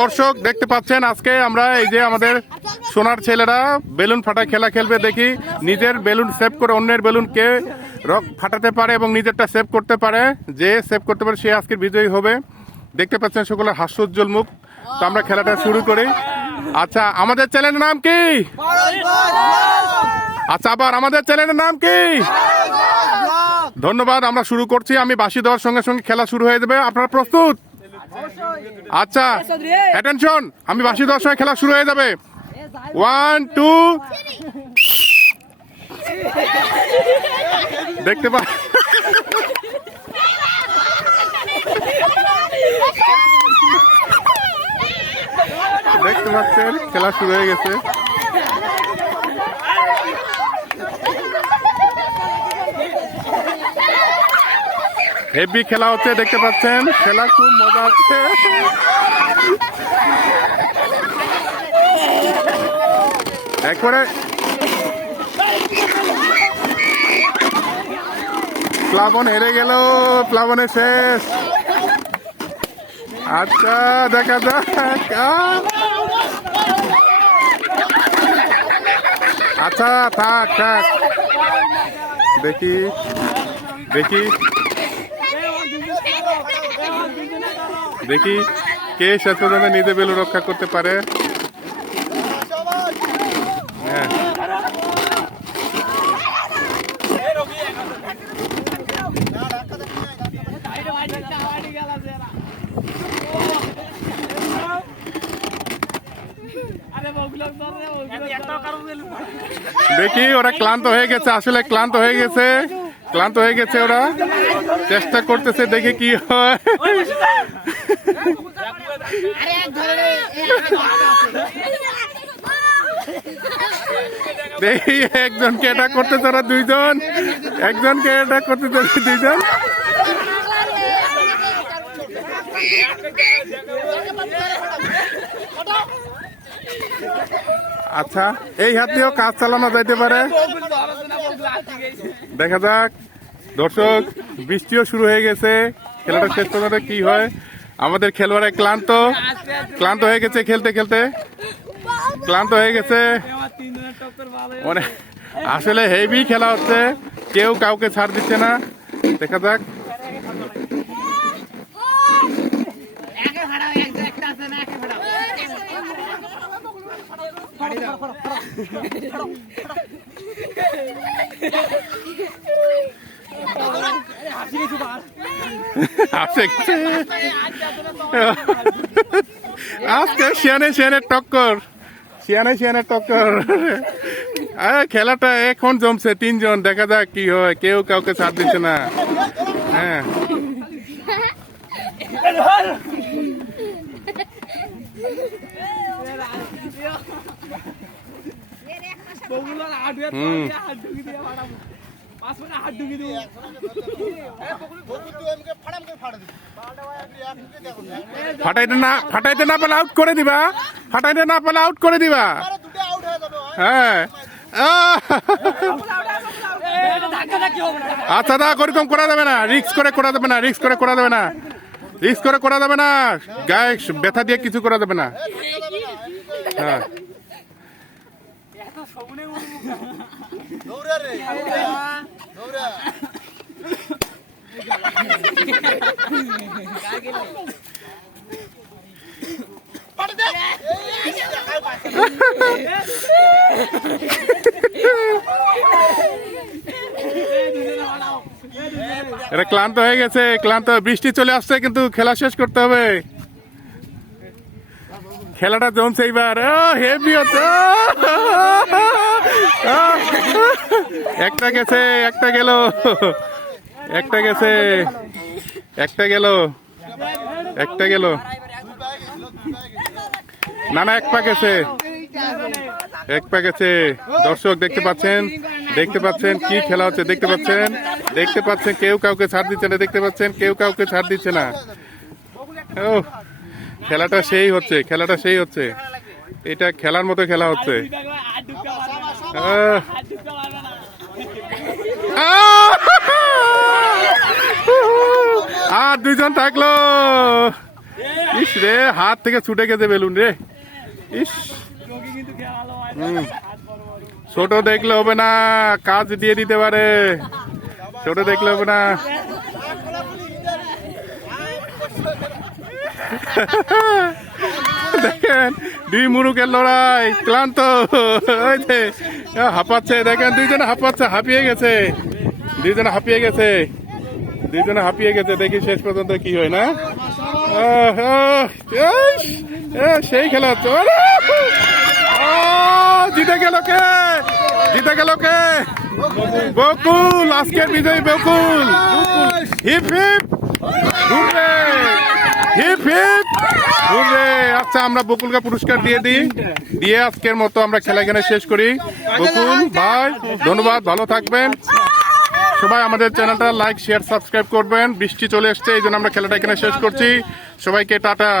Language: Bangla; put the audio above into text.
দর্শক, দেখতে পাচ্ছেন আজকে আমরা এই যে আমাদের সোনার ছেলেরা বেলুন ফাটায় খেলা খেলবে দেখি। নিজের বেলুন সেভ করে অন্যের বেলুন কে ফাটাতে পারে এবং নিজেরটা সেভ করতে পারে। যে সেভ করতে পারে, সে আজকের বিজয়ী হবে। দেখতে পাচ্ছেন সকলের হাস্যোজ্জ্বল মুখ। তো আমরা খেলাটা শুরু করি। আচ্ছা আমাদের চ্যানেলের নাম কি? আচ্ছা আবার আমাদের চ্যানেলের নাম কি? ধন্যবাদ, আমরা শুরু করছি। আমি বাসি দেওয়ার সঙ্গে সঙ্গে খেলা শুরু হয়ে যাবে। আপনারা প্রস্তুত? আচ্ছা অ্যাটেনশন আমি বাসি সময় খেলা শুরু হয়ে যাবে। ওয়ান টু দেখতে পা দেখতে পাচ্ছেন, খেলা শুরু হয়ে গেছে। হেভি খেলা হচ্ছে, দেখতে পাচ্ছেন? খেলা খুব মজা হচ্ছে। একবারে প্লাবন হেরে গেল, প্লাবনে শেষ। আচ্ছা দেখা যাক। আচ্ছা থাক থাক। দেখি দেখি। দেখি কে পর্যন্ত নিজে বেলু রক্ষা করতে পারে। হ্যাঁ। দেখি, ওরা ক্লান্ত হয়ে গেছে, আসলে ক্লান্ত হয়ে গেছে। ক্লান্ত হয়ে গেছে ওরা। চেষ্টা করতেছে দেখে কি হয়। দেখি একজনকে এটা করতে তোরা দুইজন। একজনকে এটা করতে তোরা দুইজন। আচ্ছা এই হাত দিয়েও কাজ চালানো যাইতে পারে। দেখা যাক। দর্শক, বৃষ্টিও শুরু হয়ে গেছে। খেলাটা শেষ পর্যন্ত কি হয়? আমাদের খেলোয়াড়ে ক্লান্ত। ক্লান্ত হয়ে গেছে খেলতে খেলতে। ক্লান্ত হয়ে গেছে। মানে আসলে হেভি খেলা হচ্ছে। কেউ কাউকে ছাড় দিচ্ছে না। দেখা যাক। আজকে শিয়ানে শিয়ানের টক্কর। শিয়ানে শিয়ানের টক্কর। আরে খেলাটা এখন জমছে তিনজন দেখা যাক কি হয়। কেউ কাউকে ছাড় দিচ্ছে না। হ্যাঁ। ফাটাইতে না ফাটাইতে না পেলে আউট করে দিবা। ফাটাইতে না পেলে আউট করে দিবা। হ্যাঁ আচ্ছা দা ওরকম করা যাবে না। রিক্স করে করা যাবে না রিক্স করে করা যাবে না। রিক্স করে করা যাবে না। গায়ে ব্যথা দিয়ে কিছু করা যাবে না। হ্যাঁ। এটা ক্লান্ত হয়ে গেছে, ক্লান্ত। বৃষ্টি চলে আসছে, কিন্তু খেলা শেষ করতে হবে। খেলাটা জমছে এইবার। হেভি আহ! একটা গেছে, একটা গেল। একটা গেছে। একটা গেল। একটা গেল। না না, এক পা গেছে। এক পা গেছে। দর্শক, দেখতে পাচ্ছেন? দেখতে পাচ্ছেন কি খেলা হচ্ছে? দেখতে পাচ্ছেন? দেখতে পাচ্ছেন কেউ কাউকে ছাড় দিচ্ছে না। দেখতে পাচ্ছেন কেউ কাউকে ছাড় দিচ্ছে না। ও, খেলাটা সেই হচ্ছে, খেলাটা সেই হচ্ছে। এটা খেলার মতো খেলা হচ্ছে! আর দুইজন থাকল। ইস রে হাত থেকে ছুটে গেছে বেলুন রে। ইস। ছোট দেখলে হবে না কাজ দিয়ে দিতে পারে। ছোট দেখলে হবে না। দেখেন দুই মুরুকের লড়াই ক্লান্ত। যে, হাঁপাচ্ছে, দেখেন দুইজনে হাঁপাচ্ছে, হাঁপিয়ে গেছে। দুইজনে হাঁপিয়ে গেছে। দুইজনে হাঁপিয়ে গেছে, দেখি শেষ পর্যন্ত কি হয় না। সেই খেলা হচ্ছে! জিতে গেল কে? জিতে গেল কে? বকুল, আজকের বিজয়ী Bakul. Hip hip. Hip hip. আচ্ছা আমরা বকুলকে পুরস্কার দিয়ে দিই। দিয়ে আজকের মতো আমরা খেলা এখানে শেষ করি। বকুল, ভাই, ধন্যবাদ, ভালো থাকবেন। সবাই আমাদের চ্যানেলটা লাইক শেয়ার সাবস্ক্রাইব করবেন। বৃষ্টি চলে এসছে, এই জন্য আমরা খেলাটা এখানে শেষ করছি। সবাইকে টাটা।